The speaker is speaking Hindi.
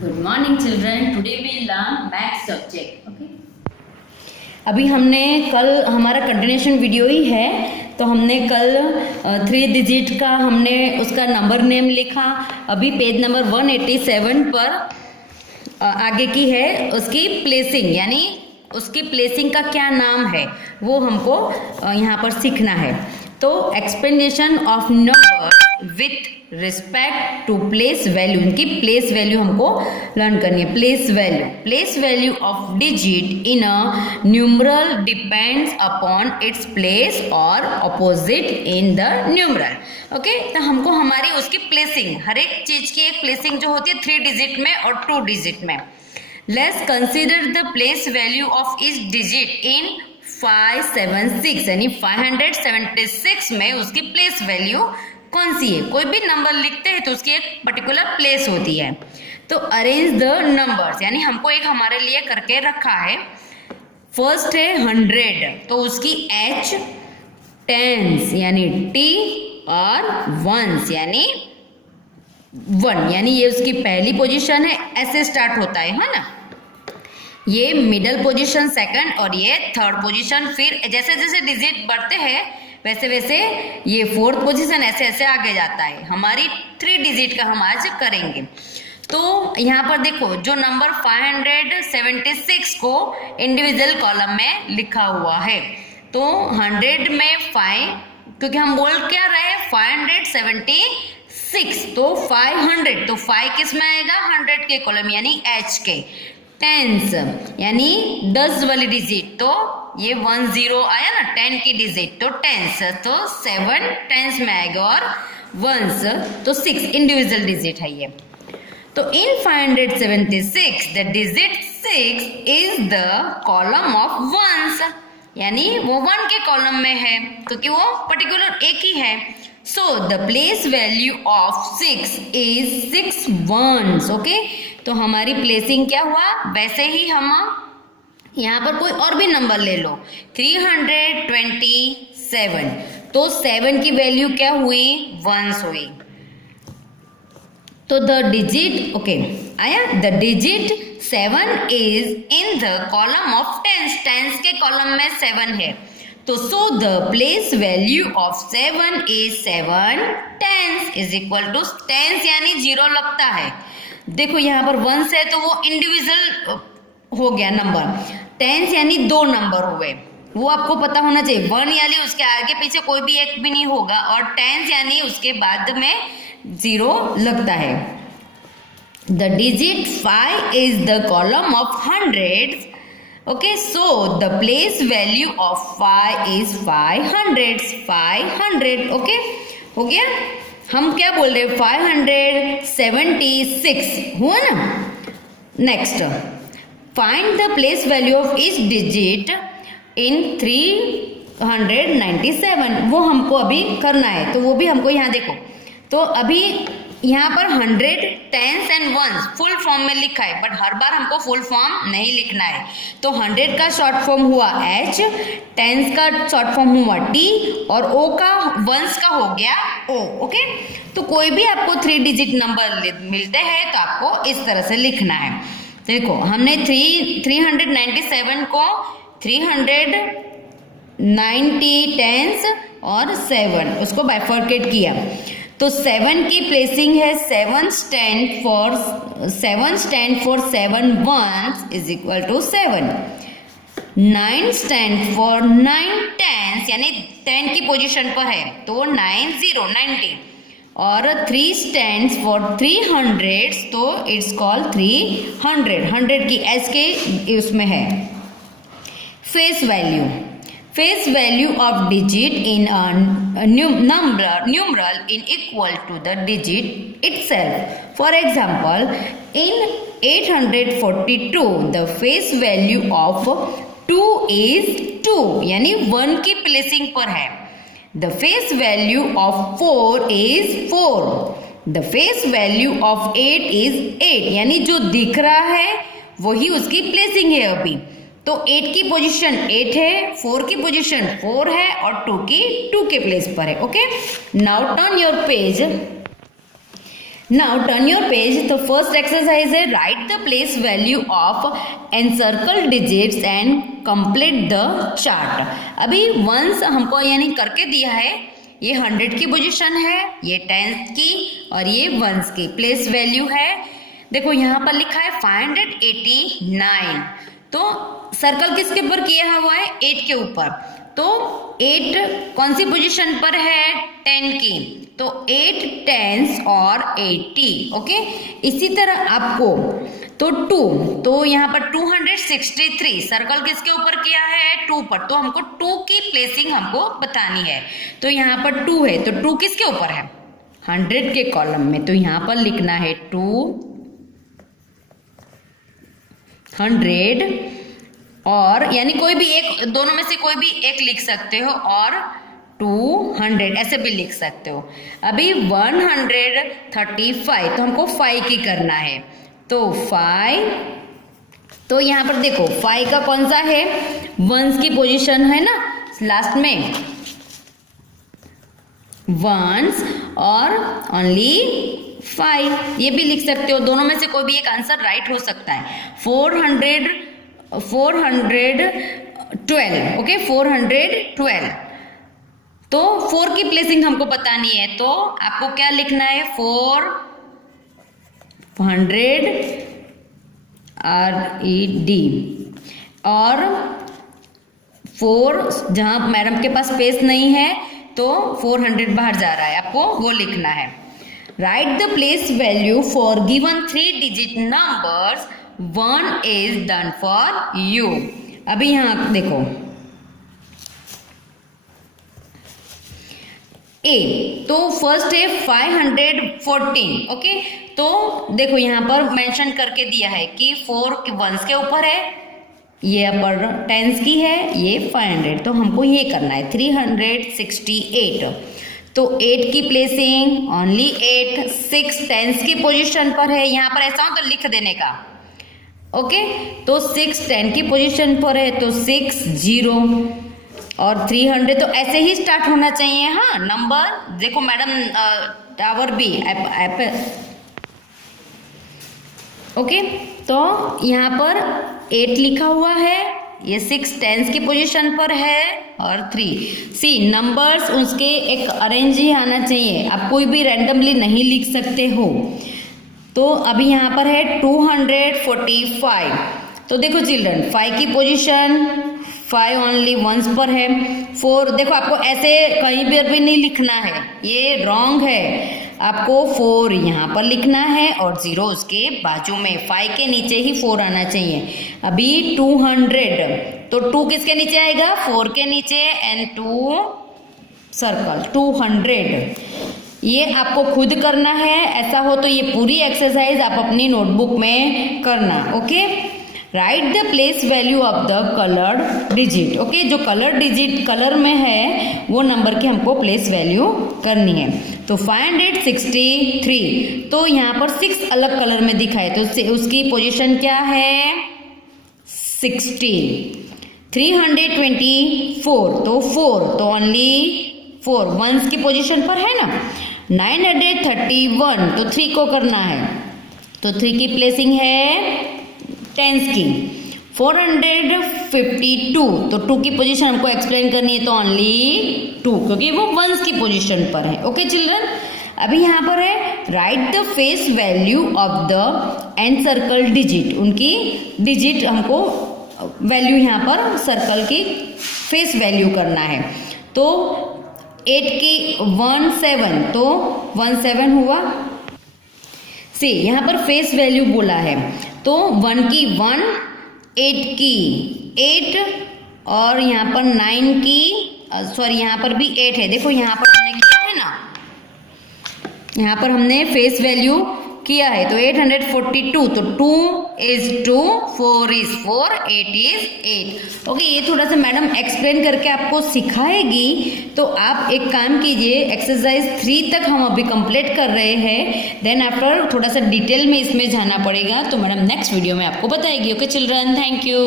Good morning children. Today we learn math subject. Okay. अभी हमने कल हमारा कंटिन्यूशन वीडियो ही है, तो हमने कल 3 डिजिट का हमने उसका नंबर नेम लिखा। अभी पेज नंबर 187 पर आगे की है उसकी प्लेसिंग, यानी उसकी प्लेसिंग का क्या नाम है वो हमको यहाँ पर सीखना है। तो explanation of number with respect to place value, इनकी प्लेस वैल्यू हमको लर्न करनी है। Place value of digit in a numeral depends upon its place और opposite in the numeral. Okay, तो हमको हमारी उसकी प्लेसिंग, हर एक चीज की एक प्लेसिंग जो होती है 3 डिजिट में और 2 डिजिट में। Let's consider the place value of each digit in 576, यानी 576 में उसकी प्लेस वैल्यू कौन सी है। कोई भी नंबर लिखते हैं तो उसकी एक पर्टिकुलर प्लेस होती है। तो अरेंज द नंबर्स, यानी हमको एक हमारे लिए करके रखा है। फर्स्ट है 100, तो उसकी H, टेंस यानी T और वंस यानी 1, यानी ये उसकी पहली पोजीशन है। ऐसे स्टार्ट होता है ना, ये मिडल पोजीशन सेकंड और ये थर्ड पोजीशन। फिर जैसे जैसे डिजिट बढ़ते हैं वैसे वैसे ये फोर्थ पोजीशन ऐसे ऐसे आगे जाता है। हमारी 3 डिजिट का हम आज करेंगे। तो यहाँ पर देखो, जो नंबर 576 को इंडिविजुअल कॉलम में लिखा हुआ है, तो 100 में 5, क्योंकि हम बोल क्या रहे 576, तो 500, तो 5 किस में आएगा 100 के कॉलम यानी H के। टेंस यानी 10 वाली डिजिट, तो ये 10 आया ना 10 की डिजिट, तो टेंस, तो 7 टेंस में आएगा और वंस तो 6 इंडिविजुअल डिजिट है ये। तो in 576 the digit 6 is the column of ones, यानी वो 1 के कॉलम में है क्योंकि वो पर्टिकुलर एक ही है। So the place value of 6 is 6 ones. Okay, तो हमारी प्लेसिंग क्या हुआ, वैसे ही हम यहाँ पर कोई और भी नंबर ले लो, 327, तो 7 की वैल्यू क्या हुई, वंस हुई। तो द डिजिट, ओके आया, the digit 7 is in the column of tens, tens के कॉलम में 7 है। तो so the place value of 7 is 7 tens is equal to tens, यानी 0 लगता है। देखो यहाँ पर वंस है तो वो इंडिविजुअल हो गया नंबर, टेंस यानी 2 नंबर हुए, वो आपको पता होना चाहिए। 1 यानी उसके आगे पीछे कोई भी एक भी नहीं होगा, और टेंस यानी उसके बाद में 0 लगता है। The digit 5 is the column of hundreds. Okay, so the place value of 5 is 500। Okay, हो गया। हम क्या बोल रहे हैं 576 हुआ ना। Next, find the place value of each digit in 397, वो हमको अभी करना है, तो वो भी हमको यहाँ देखो। तो अभी यहाँ पर 100 tens and ones full form में लिखा है, बट हर बार हमको फुल फॉर्म नहीं लिखना है। तो 100 का शॉर्ट फॉर्म हुआ H, टेंस का शॉर्ट फॉर्म हुआ T और O का, वंस का हो गया O। ओके, तो कोई भी आपको 3 डिजिट नंबर मिलते हैं तो आपको इस तरह से लिखना है। देखो हमने 397 को 390 टेंस और 7 उसको बाइफर्केट किया, तो 7 की प्लेसिंग है 7 stand for 7 ones is equal to 7। 9 stand for 9 tens, यानी 10 की पोजीशन पर है तो 90, और 3 स्टैंड फॉर 300, तो इट्स कॉल 300, 100 की एस के उसमें है। Face value of digit in numeral in equal to the digit itself. For example, in 842 the face value of 2 is 2, यानी 1 की प्लेसिंग पर है। The face value of 4 is 4. The face value of 8 is 8, यानी जो दिख रहा है वही उसकी प्लेसिंग है अभी। तो 8 की पोजीशन 8 है, 4 की पोजीशन 4 है और 2 की 2 के प्लेस पर है। Okay, now turn your page Now turn your page. The first exercise है write the place value of encircled digits and complete the chart. अभी वंस हमको यानी करके दिया है, ये 100 की पोजीशन है, ये 10 की और ये वंस की प्लेस वैल्यू है। देखो यहाँ पर लिखा है 589, तो सर्कल किसके ऊपर किया हुआ है, 8 के ऊपर। तो 8 कौन सी पोजीशन पर है, 10 की, तो 8 10s और 80। ओके, इसी तरह आपको तो 2, तो यहाँ पर 263 सर्कल किसके ऊपर किया है, 2 पर, तो हमको 2 की प्लेसिंग हमको बतानी है। तो यहाँ पर 2 है, तो 2 किसके ऊपर है, 100 के कॉलम में, तो यहाँ पर लिखना है 200 और यानी कोई भी एक, दोनों में से कोई भी एक लिख सकते हो, और 200 ऐसे भी लिख सकते हो। अभी 135, तो हमको 5 की करना है, तो 5, तो यहाँ पर देखो 5 का कौन सा है, वंस की पोजीशन है ना, लास्ट में वंस और ओनली 5, ये भी लिख सकते हो। दोनों में से कोई भी एक आंसर राइट हो सकता है। 412, ओके, 412, तो 4 की प्लेसिंग हमको बतानी है, तो आपको क्या लिखना है, 400 RED और 4 जहां मैडम के पास स्पेस नहीं है तो 400 बाहर जा रहा है, आपको वो लिखना है। Right the place value for given 3 digit numbers, 1 is done for you. अभी यहां देखो ए, तो फर्स्ट है 514, ओके, तो देखो यहाँ पर मेंशन करके दिया है कि 4 वंस के ऊपर है, ये अपर 10s की है, ये 500, तो हमको ये करना है 368, तो 8 की प्लेसिंग ओनली 8, 6 10s की पोजीशन पर है, यहाँ पर ऐसा हो तो लिख देने का, ओके, तो 6 10 की पोजीशन पर है, तो 6 0 और 300, तो ऐसे ही स्टार्ट होना चाहिए। हाँ, नंबर देखो मैडम टावर भी ओके, तो यहाँ पर 8 लिखा हुआ है, ये 6 10s की पोजीशन पर है और 3 सी नंबर्स उसके एक अरेंज ही आना चाहिए, आप कोई भी रैंडमली नहीं लिख सकते हो। तो अभी यहाँ पर है 245, तो देखो चिल्ड्रन 5 की पोजीशन 5 ओनली वंस पर है, 4 देखो आपको ऐसे कहीं पर भी नहीं लिखना है, ये रॉन्ग है, आपको 4 यहाँ पर लिखना है और 0 उसके बाजू में, 5 के नीचे ही 4 आना चाहिए। अभी 200, तो 2 किसके नीचे आएगा, 4 के नीचे, एंड 2 सर्कल 200, ये आपको खुद करना है। ऐसा हो तो ये पूरी एक्सरसाइज आप अपनी नोटबुक में करना, okay. Right the place value of the coloured digit, okay, जो कलर डिजिट कलर में है वो नंबर की हमको प्लेस वैल्यू करनी है। तो 563, तो यहाँ पर 6 अलग कलर में दिखाए, तो उसकी पोजीशन क्या है, 16। 324, तो 4, तो ओनली 4 वंस की पोजीशन पर है ना। 931, तो 3 को करना है, तो 3 की प्लेसिंग है 10s की। 452, तो 2 की पोजीशन हमको एक्सप्लेन करनी है, तो ओनली 2, क्योंकि वो वंस की पोजीशन पर है, ओके चिल्ड्रन। अभी यहाँ पर है right the face value of the encircle digit, उनकी डिजिट हमको वैल्यू यहाँ पर सर्कल की फेस वैल्यू करना है। तो 8 की 17, तो 17 हुआ। सी यहाँ पर फेस वैल्यू बोला है, तो 1 की 1, 8 की 8 और यहाँ पर 9 की सॉरी यहाँ पर भी 8 है। देखो यहाँ पर हमने किया है ना, यहाँ पर हमने फेस वैल्यू किया है, तो 842, तो 2 is 2, 4 is 4, 8 is 8। ओके, ये थोड़ा सा मैडम एक्सप्लेन करके आपको सिखाएगी, तो आप एक काम कीजिए, एक्सरसाइज 3 तक हम अभी कंप्लीट कर रहे हैं, देन आफ्टर थोड़ा सा डिटेल में इसमें जाना पड़ेगा, तो मैडम नेक्स्ट वीडियो में आपको बताएगी। Okay children, thank you.